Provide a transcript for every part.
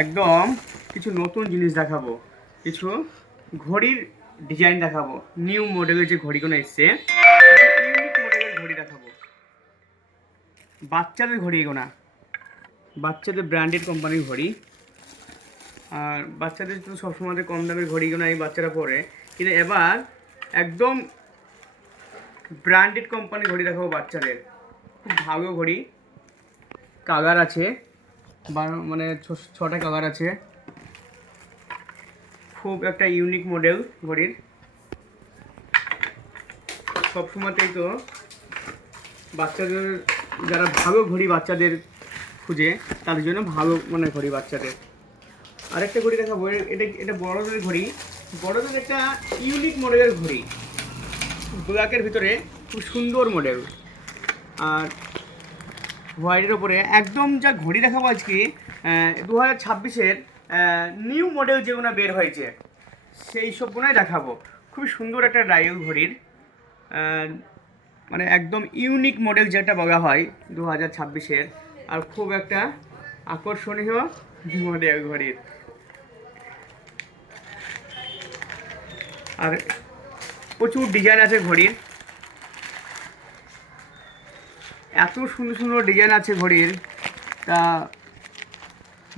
একদম কিছু নতুন জিনিস দেখাবো, কিছু ঘড়ির ডিজাইন দেখাবো, নিউ মডেলের যে ঘড়িগুলো এসছে ইউনিক মডেলের ঘড়ি দেখাবো। বাচ্চাদের ঘড়ি এগোনা, বাচ্চাদের ব্র্যান্ডেড কোম্পানির ঘড়ি। আর বাচ্চাদের তো সবসময় কম দামের ঘড়িগুলো এই বাচ্চারা পরে, কিন্তু এবার একদম ব্র্যান্ডেড কোম্পানির ঘড়ি দেখাবো বাচ্চাদের। খুব ভালো ঘড়ি, কালার আছে, মানে 6টা কালার আছে। খুব একটা ইউনিক মডেল ঘড়ির। সবসময়তেই তো বাচ্চাদের, যারা ভালো ঘড়ি বাচ্চাদের খুঁজে তাদের জন্য ভালো মানে ঘড়ি বাচ্চাদের। আরেকটা ঘড়ি দেখাবো, এটা বড়দের ঘড়ি, বড়দের একটা ইউনিক মডেলের ঘড়ি, ব্ল্যাকের ভিতরে খুব সুন্দর মডেল। আর হোয়াইটের ওপরে একদম যা ঘড়ি দেখাবো আজকে 2026-এর নিউ মডেল যেগুলো বের হয়েছে সেই সবগুলোই দেখাবো। খুবই সুন্দর একটা ডায়াল ঘড়ির, মানে একদম ইউনিক মডেল যেটা বলা হয় 2026-এর, আর খুব একটা আকর্ষণীয় মডেল ঘড়ির। আর প্রচুর ডিজাইন আছে ঘড়ির, এত সুন্দর সুন্দর ডিজাইন আছে ঘড়ির, তা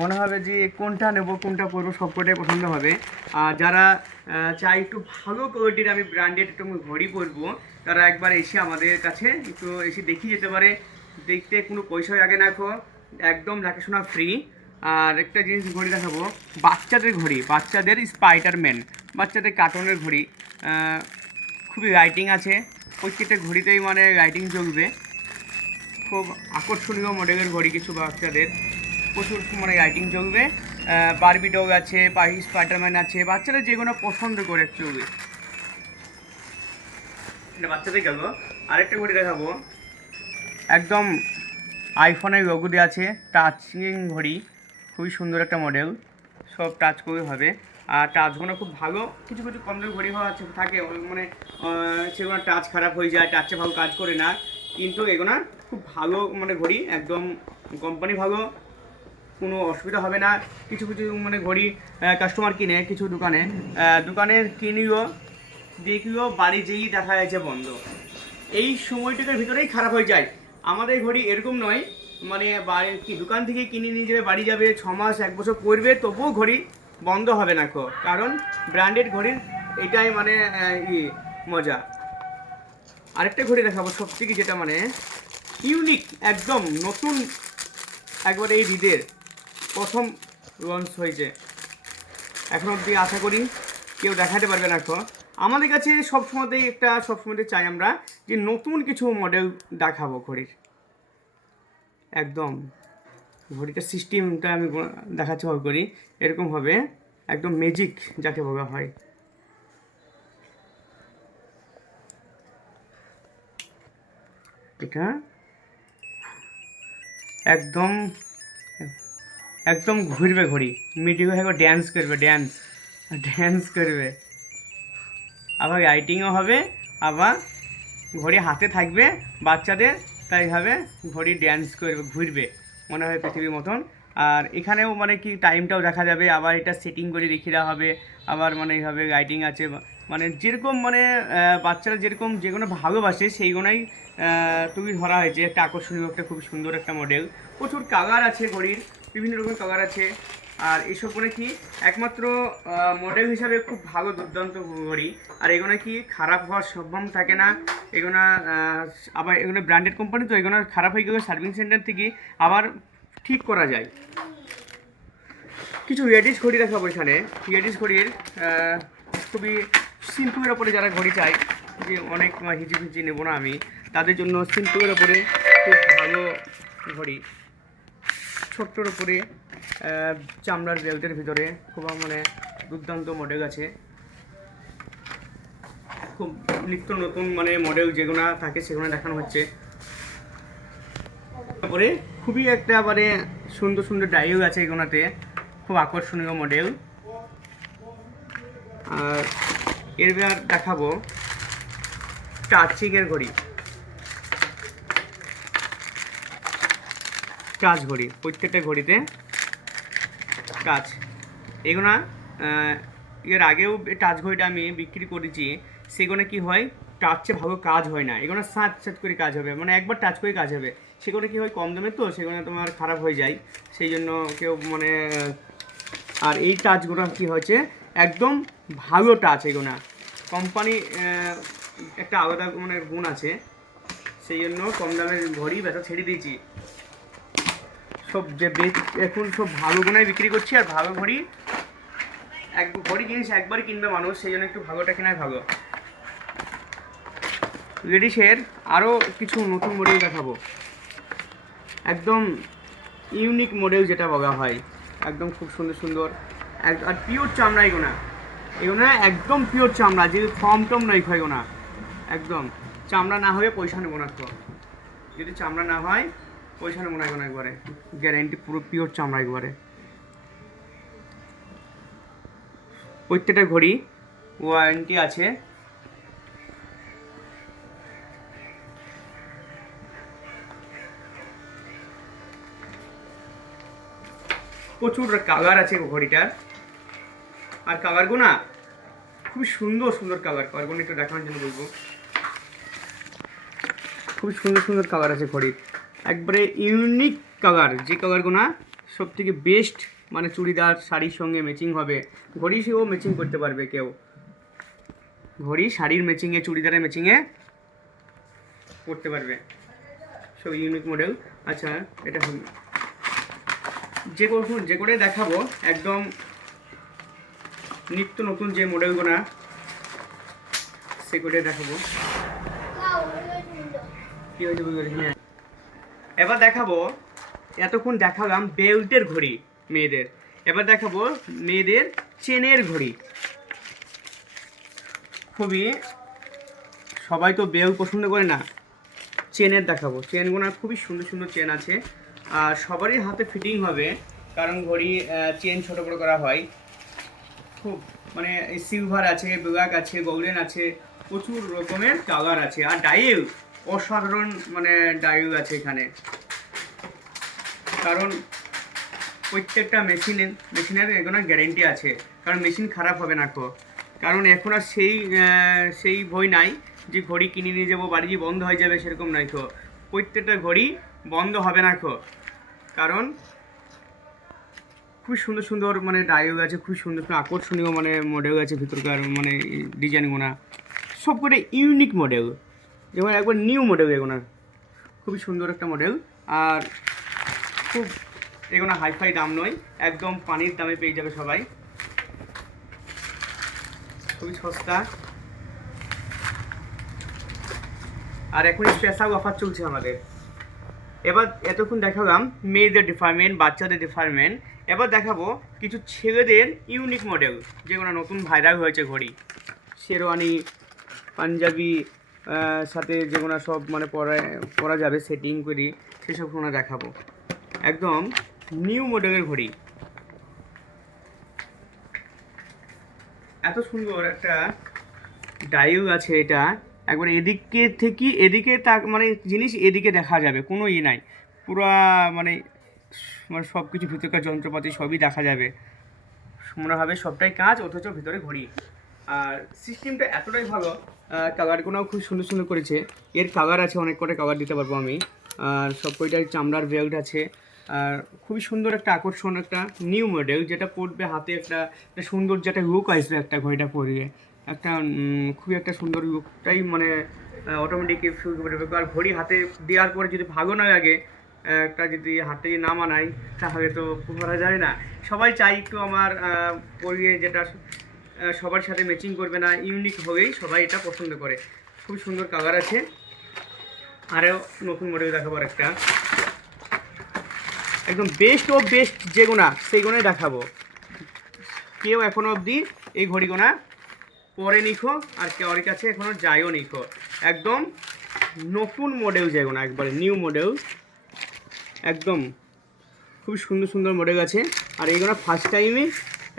মনে হবে যে কোনটা নেব কোনটা পরবো, সবকটাই পছন্দ হবে। আর যারা চাই একটু ভালো কোয়ালিটির আমি ব্র্যান্ডেড একটু ঘড়ি পরবো, তারা একবার এসে আমাদের কাছে একটু এসে দেখিয়ে যেতে পারে। দেখতে কোনো পয়সা লাগে না, একদম দেখাশোনা ফ্রি। আর একটা জিনিস ঘড়ি দেখাবো, বাচ্চাদের ঘড়ি, বাচ্চাদের স্পাইডারম্যান, বাচ্চাদের কার্টুনের ঘড়ি। খুবই লাইটিং আছে, প্রত্যেকটা ঘড়িতেই মানে লাইটিং জ্বলবে। খুব আকর্ষণীয় মডেলের ঘড়ি কিছু বাচ্চাদের, প্রচুর মানে লাইটিং জ্বলবে। বারবি ডগ আছে, স্পাইডারম্যান আছে, বাচ্চারা যেগুলো পছন্দ করে চলবে। এটা বাচ্চাদের গেল। আরেকটা ঘড়ি দেখাবো, একদম আইফোনের লোগো দেওয়া আছে, টাচিং ঘড়ি, খুবই সুন্দর একটা মডেল, সব টাচ করে হবে। আর টাচগুলো খুব ভালো, কিছু কিছু কম দামি ঘড়ি হওয়া আছে থাকে মানে সেগুলো টাচ খারাপ হয়ে যায়, টাচে ভালো কাজ করে না, কিন্তু এগুলো খুব ভালো মানে ঘড়ি, একদম কোম্পানি ভালো, কোনো অসুবিধা হবে না। কিছু কিছু মানে ঘড়ি কাস্টমার কিনে কিছু দোকানের কিনিও দেখিও বাড়ি যেই দেখা যাচ্ছে বন্ধ, এই সময়টার ভিতরেই খারাপ হয়ে যায়। আমাদের ঘড়ি এরকম নয়, মানে কি দোকান থেকে কিনে নিয়ে যাবে, বাড়ি যাবে, 6 মাস 1 বছর পরবে, তবুও ঘড়ি বন্ধ হবে না কারণ ব্র্যান্ডেড ঘড়ির এটাই মানে মজা। আরেকটা ঘড়ি দেখাবো, সবথেকে যেটা মানে ইউনিক, একদম নতুন, একবার এই ঈদের প্রথম লঞ্চ হয়েছে, এখন অবধি আশা করি কেউ দেখাতে পারবে না। আমাদের কাছে সবসময়তেই চাই আমরা যে নতুন কিছু মডেল দেখাবো ঘড়ির। একদম ঘড়িটার সিস্টেমটা আমি দেখাচ্ছি করি, এরকম হবে, একদম ম্যাজিক যাকে বলা হয়। এটা একদম একদম ঘুরবে ঘড়ি, মিটিং হয়ে ড্যান্স করবে, আবার লাইটিংও হবে, আবার ঘড়ি হাতে থাকবে বাচ্চাদের, তাই ভাবে ঘড়ি ড্যান্স করবে, ঘুরবে, মনে হয় পৃথিবীর মতন। আর এখানেও মানে কি টাইমটাও দেখা যাবে, আবার এটা সেটিং করে রেখে দেওয়া হবে, আবার মানে এইভাবে লাইটিং আছে, মানে যেরকম মানে বাচ্চারা যেরকম যেগুলো ভালোবাসে সেইগুলোই তুলে ধরা হয়েছে। একটা আকর্ষণীয়, একটা খুব সুন্দর একটা মডেল, প্রচুর কালার আছে ঘড়ির, বিভিন্ন রকমের কালার আছে। আর এইসব করে কি একমাত্র মডেল হিসাবে খুব ভালো দুর্দান্ত ঘড়ি, আর এগুলো কি খারাপ হওয়ার সম্ভব থাকে না। এগুলো আবার এগুলো ব্র্যান্ডেড কোম্পানি, তো এগুলো খারাপ হয়ে গেলে সার্ভিস সেন্টার থেকে আবার ঠিক করা যায়। কিছু লেডিস ঘড়ি দেখাবো এখানে। লেডিস ঘড়ির খুবই সিম্পলের ওপরে যারা ঘড়ি চাই, যে অনেক হিচিপিচি নেবো না আমি, তাদের জন্য সিম্পলের ওপরে খুব ভালো ঘড়ি, ছোট্টর উপরে চামড়ার বেল্টের ভিতরে খুব মানে দুর্দান্ত মডেল আছে। খুব নিত্য নতুন মানে মডেল যেগুলো থাকে সেগুলো দেখানো হচ্ছে। তারপরে খুবই একটা মানে সুন্দর সুন্দর ডায়াল আছে এগুলোতে, খুব আকর্ষণীয় মডেল। আর এবার দেখাবো টাচিংয়ের ঘড়ি, টাচ ঘড়ি, প্রত্যেকটা ঘড়িতে টাচ এগুলো এর আগেও টাচ ঘড়িটা আমি বিক্রি করেছি, সেগুলো কি হয় টাচে ভালো কাজ হয় না, এগুলো সাঁত সাঁত করে কাজ হবে, মানে একবার টাচ করে কাজ হবে, সেগুলো কি হয় কম দামে তো সেগুলো তোমার খারাপ হয়ে যায়, সেই জন্য কেউ মানে আর এই টাচগুলো কি হয়েছে একদম ভালো টাচ, এগুলো কোম্পানি একটা আলাদা মানে গুণ আছে, সেই জন্য কম দামের ঘড়ি ব্যথা ছেড়ে দিয়েছি, সব যে এখন সব ভালো গুণাই বিক্রি করছি, আর ভালো ঘড়ি ঘড়ি জিনিস একবারই কিনবে মানুষ, সেই জন্য একটু ভালোটা কেনাই ভালো। লেডিসের আরও কিছু নতুন মডেল দেখাবো, একদম ইউনিক মডেল যেটা বলা হয়, একদম খুব সুন্দর সুন্দর, আর পিওর চামড়া এগুলো একদম পিওর চামড়া, যে ফর্ম টম নয় এগুলো একদম চামড়া না হয়ে পয়সা নেবো না, তো যদি চামড়া না হয় পয়সা নেবো না, এগুলো একবারে গ্যারেন্টি পুরো পিওর চামড়া একবারে। প্রত্যেকটা ঘড়ি ওয়ারেন্টি আছে, প্রচুর কালার আছে ঘড়িটার, আর কালারগুলো না খুবই সুন্দর সুন্দর কালারগুলো একটু দেখানোর জন্য বলবো, খুবই সুন্দর সুন্দর কালার আছে ঘড়ির, একবারে ইউনিক কালার, যে কালারগুলো সব থেকে বেস্ট, মানে চুড়িদার শাড়ির সঙ্গে ম্যাচিং হবে, ঘড়ি সেও ম্যাচিং করতে পারবে কেউ, ঘড়ি শাড়ির ম্যাচিংয়ে চুড়িদারের ম্যাচিংয়ে করতে পারবে, সব ইউনিক মডেল। আচ্ছা এটা যে করে দেখাবো একদম নিত্য নতুন যে মডেলগুলো সে করে দেখাবো, কি হয়েছে বুঝতে, হ্যাঁ এবার দেখাবো, এতক্ষণ দেখালাম বেল্টের ঘড়ি মেয়েদের, এবার দেখাবো মেয়েদের চেনের ঘড়ি, খুবই সবাই তো বেল্ট পছন্দ করে না, চেনের দেখাবো, চেনগুলো খুবই সুন্দর সুন্দর চেন আছে, আর সবারই হাতে ফিটিং হবে, কারণ ঘড়ি চেন ছোটো বড়ো করা হয়, খুব মানে সিলভার আছে, ব্ল্যাক আছে, গোল্ডেন আছে, প্রচুর রকমের কালার আছে, আর ডাইল অসাধারণ মানে ডাইল আছে এখানে, কারণ প্রত্যেকটা মেশিনের এগুলো গ্যারেন্টি আছে, কারণ মেশিন খারাপ হবে না তো, কারণ এখন আর সেই ভয় নাই যে ঘড়ি কিনে নিয়ে যাবো বাড়ি গিয়ে বন্ধ হয়ে যাবে, সেরকম নয় তো, প্রত্যেকটা ঘড়ি বন্ধ হবে না তো, কারণ খুব সুন্দর সুন্দর মানে ডায়ল আছে, খুব সুন্দর সুন্দর আকর্ষণীয় মানে মডেল আছে ভিতরকার, মানে ডিজাইনগুলো সব করে ইউনিক মডেল, যেমন একবার নিউ মডেল এগুলো, খুবই সুন্দর একটা মডেল, আর খুব এগুলো হাইফাই দাম নয়, একদম পানির দামে পেয়ে যাবে সবাই, খুবই সস্তা, আর এখন স্পেশাল অফার চলছে আমাদের। এবার এতক্ষণ দেখালাম মেয়েদের ডিপার্টমেন্ট, বাচ্চাদের ডিপার্টমেন্ট, এবার দেখাবো কিছু ছেলেদের ইউনিক মডেল, যেগুলো নতুন ভাইরাল হয়েছে ঘড়ি, শেরওয়ানি পাঞ্জাবি সাথে যেগুলো সব মানে পরা যাবে সেটিং করি, সেসব কোনো দেখাবো, একদম নিউ মডেলের ঘড়ি, এত সুন্দর একটা ডাইল আছে, এটা একবার এদিকে থেকে এদিকে মানে জিনিস এদিকে দেখা যাবে, কোনো নাই, পুরা মানে মানে সব কিছু ভিতরকার যন্ত্রপাতি সবই দেখা যাবে, মনে হবে সবটাই কাজ, অথচ ভিতরে ঘড়ি, আর সিস্টেমটা এতটাই ভালো, কালারগুলোও খুব সুন্দর সুন্দর করেছে, এর কালার আছে অনেক কটা কালার দিতে পারবো আমি, আর সব কয়টার চামড়ার বেল্ট আছে, আর খুবই সুন্দর একটা আকর্ষণ, একটা নিউ মডেল, যেটা পরবে হাতে একটা সুন্দর যেটা লুক আসবে একটা ঘড়িটা পরিয়ে, একটা খুবই একটা সুন্দর লুকটাই মানে অটোমেটিক ফিল করবে, আর ঘড়ি হাতে দেওয়ার পরে যদি ভালো না লাগে, একটা যদি হাতে না মানায় তাহলে তো করা যায় না, সবাই চাই একটু আমার পরিয়ে যেটা সবার সাথে ম্যাচিং করবে না, ইউনিক হবেই সবাই এটা পছন্দ করে, খুব সুন্দর কালার আছে, আরও নতুন মডেল দেখাবো একটা, একদম বেস্ট অফ বেস্ট যেগুনা সেইগুলোই দেখাবো, কেউ এখনো অবধি এই ঘড়িগুনা পরে নিখো, আর কেউ কাছে এখনো যায়ও নিখো, একদম নতুন মডেল যেগুলো একবারে নিউ মডেল, একদম খুব সুন্দর সুন্দর মডেল আছে, আর এইগুলো ফার্স্ট টাইমে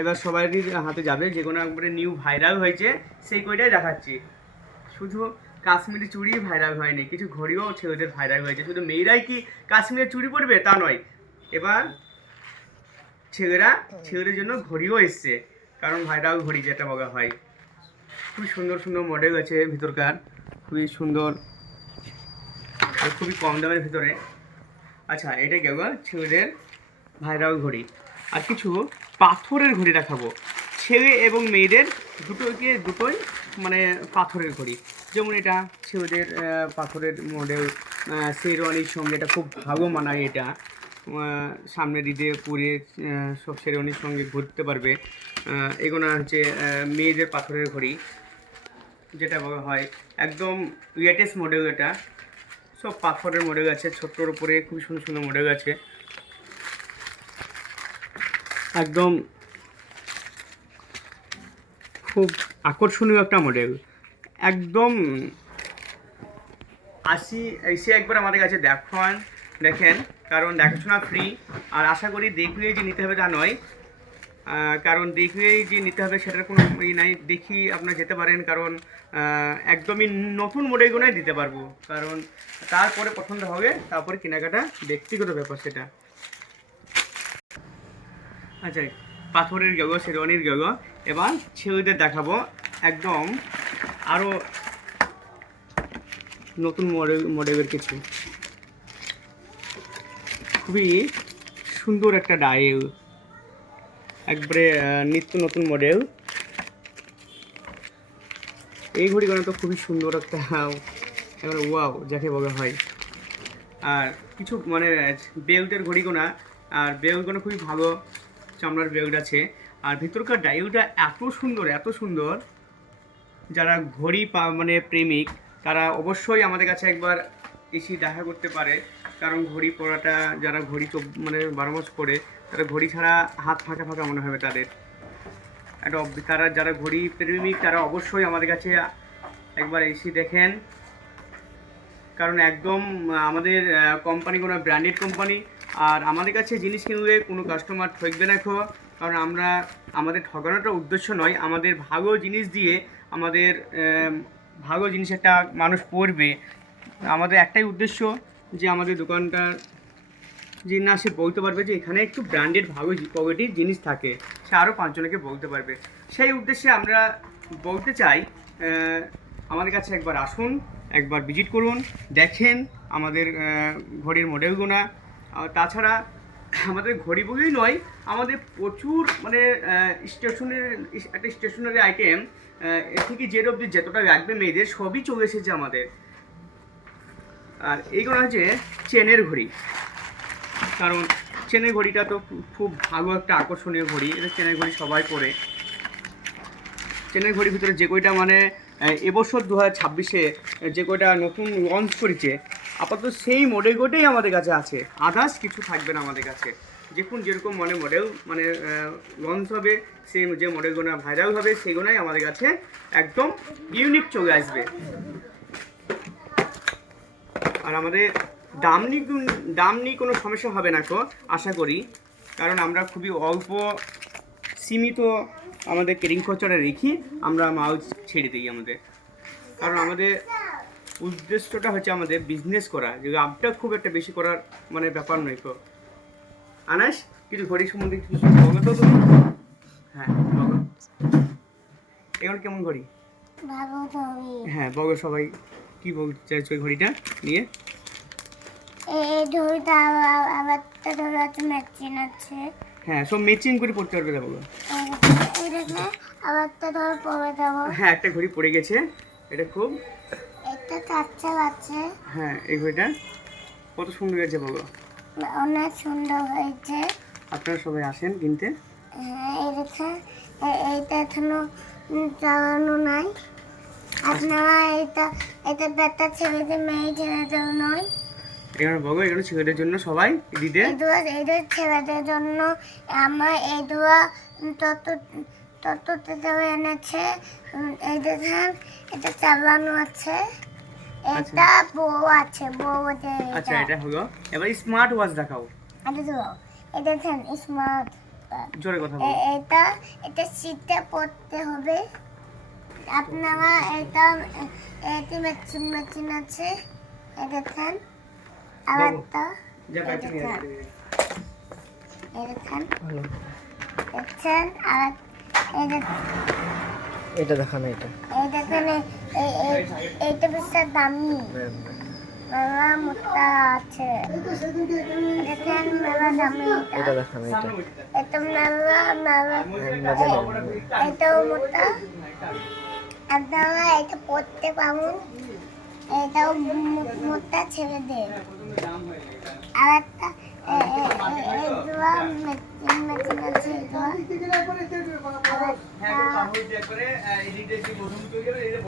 এবার সবারই হাতে যাবে, যেগুলো একবারে নিউ ভাইরাল হয়েছে সেই কইটাই দেখাচ্ছি, শুধু কাশ্মীরি চুড়ি ভাইরাল হয়নি, কিছু ঘড়িও ছেলেদের ভাইরাল হয়েছে, শুধু মেয়েরাই কি কাশ্মীরের চুড়ি পরবে তা নয়, এবার ছেলেদের জন্য ঘড়িও এসছে, কারণ ভাইরাল ঘড়ি যেটা বলা হয়। খুবই সুন্দর সুন্দর মডেল আছে ভিতরকার, খুবই সুন্দর আর খুবই কম দামের ভিতরে। আচ্ছা, এটা গেল ছেলেদের ভাইরাল ঘড়ি। আর কিছু পাথরের ঘড়ি দেখাবো, ছেলে এবং মেয়েদের দুটোই মানে পাথরের ঘড়ি। যেমন এটা ছেলেদের পাথরের মডেল, শেরওয়ানির সঙ্গে এটা খুব ভালো মানায়। এটা সামনের ঈদে পরে সব শেরওয়ানির সঙ্গে ঘুরতে পারবে। এগুলো হচ্ছে মেয়েদের পাথরের ঘড়ি, যেটা বলা হয় একদম লেটেস্ট মডেল। এটা সব পাথরের মডেল আছে, ছোট্টর উপরে খুবই সুন্দর সুন্দর মডেল আছে। একদম খুব আকর্ষণীয় একটা মডেল। একদম এসে একবার আমাদের কাছে দেখেন, কারণ দেখাশোনা ফ্রি। আর আশা করি দেখলেই যে নিতে হবে তা নয়, কারণ দেখলেই যে নিতে হবে সেটার কোনো নাই। দেখি আপনারা যেতে পারেন, কারণ একদমই নতুন মডেলগুলোই দিতে পারবো, কারণ তারপরে পছন্দ হবে, তারপরে কেনাকাটা ব্যক্তিগত ব্যাপার সেটা। আচ্ছা, পাথরের গেল, শেরওয়ানির গেল, এবার ছেলেদের দেখাবো একদম আরও নতুন মডেলের কিছু খুবই সুন্দর একটা ডায়েল, একবারে নিত্য নতুন মডেল। এই ঘড়িগুলো তো খুবই সুন্দর একটা, এবার ওয়াও যাকে বলা হয়। আর কিছু মানে বেল্টের ঘড়িগুলো, আর বেল্টগুলো খুবই ভালো চামড়ার বেল্ট আছে। আর ভিতরকার ডায়ালটা এত সুন্দর, যারা ঘড়ি মানে প্রেমিক তারা অবশ্যই আমাদের কাছে একবার এসে দেখা করতে পারে, কারণ ঘড়ি পরাটা, যারা ঘড়ি মানে 12 মাস পরে, তারা ঘড়ি ছাড়া হাত ফাঁকা মনে হবে তাদের। তারা যারা ঘড়ি প্রেমিক তারা অবশ্যই আমাদের কাছে একবার এসে দেখেন, কারণ একদম আমাদের কোম্পানি কোনো ব্র্যান্ডেড কোম্পানি। আর আমাদের কাছে জিনিস কিনলে কোনো কাস্টমার ঠকবে না, কারণ আমাদের ঠকানোটা উদ্দেশ্য নয়। আমাদের ভালো জিনিস দিয়ে ভালো জিনিস একটা মানুষ পড়বে, আমাদের একটাই উদ্দেশ্য যে আমাদের দোকানটা যে না সে বলতে পারবে যে এখানে একটু ব্র্যান্ডেড ভালো কোয়ালিটির জিনিস থাকে, সে আরও 5 জনকে বলতে পারবে। সেই উদ্দেশ্যে আমরা বলতে চাই, আমাদের কাছে একবার আসুন, একবার ভিজিট করুন, দেখেন আমাদের ঘড়ির মডেলগুলো। তাছাড়া আমাদের ঘড়ি বলেই নয়, আমাদের প্রচুর মানে স্টেশনারি আইটেম এর থেকে জেড অবধি যতটা লাগবে মেয়েদের সবই চলে এসেছে আমাদের। আর এইগুলো হচ্ছে চেনের ঘড়ি, কারণ চেনের ঘড়িটা তো খুব ভালো একটা আকর্ষণীয় ঘড়ি। এটা চেনের ঘড়ি সবাই পরে। চেনের ঘড়ির ভিতরে যে কয়টা মানে এবছর 2026-এ যে কয়টা নতুন লঞ্চ করেছে, আপাতত সেই মডেলগুলোটাই আমাদের কাছে আছে, আদার্স কিছু থাকবে না আমাদের কাছে। যেরকম মডেল মানে লঞ্চ হবে, সেই যে মডেলগুলো ভাইরাল হবে সেগুলোই আমাদের কাছে একদম ইউনিক চলে আসবে। আর আমাদের দাম নিয়ে কোনো সমস্যা হবে না আশা করি, কারণ আমরা খুবই অল্প সীমিত আমাদের কেরিং খরচাটা রেখে আমরা মাল ছেড়ে দিই আমাদের, কারণ আমাদের উদ্দেশ্যটা হচ্ছে আমাদের বিজনেস করা, যে লাভটা খুব একটা বেশি করার মানে ব্যাপার নয়। আনাস কিছু ঘড়ি সম্বন্ধে কিছু বলো তো তুমি? হ্যাঁ বলো, এবার কেমন ঘড়ি? হ্যাঁ বলো, সবাই কি বলতে চাইছো এই ঘড়িটা নিয়ে? হ্যাঁ, সব ম্যাচিং করে পড়তে পারবে। বলো, হ্যাঁ একটা ঘড়ি পড়ে গেছে, এটা খুব হ্যাঁ এই ঘড়িটা কত সুন্দর হয়েছে বলো, অনেক সুন্দর হয়েছে। আপনারা সবাই আসেন কিনতে। এইটা এখনো চালানো নাই। আপনারা এটা বেটা ছেলেদের মেয়ে ছেলেদের নয়, এখানে বলো, এখানে ছেলেদের জন্য সবাই দিতে, এদের ছেলেদের জন্য। আমার এই দোয়া তত এনেছে। এই দেখেন এটা চালানো আছে, এটা বউ আছে, বউদের। আচ্ছা এটা হলো, এবার স্মার্ট ওয়াচ দেখাও। এটা দেখেন স্মার্ট, জোরে কথা বলো। এটা শীতে পড়তে হবে। আপনারা এটা মেশিন আছে, এটা দেখেন। আরেকটা এই দেখেন ভালো। দেখছেন আর এই এটা দেখানো এটা। এই দেখেন এইটা বেশি দামি মেলা মোটা আছে দেখেন মেলা দামি এটা দেখানো এটা। এটা মেলা মেলা এটাও মোটা আপনারা এটা পড়তে পারুন এটাও মোটা ছেড়ে দেন আর একটা এগুলা মেচিন মেচিন আছে এগুলা আর একটা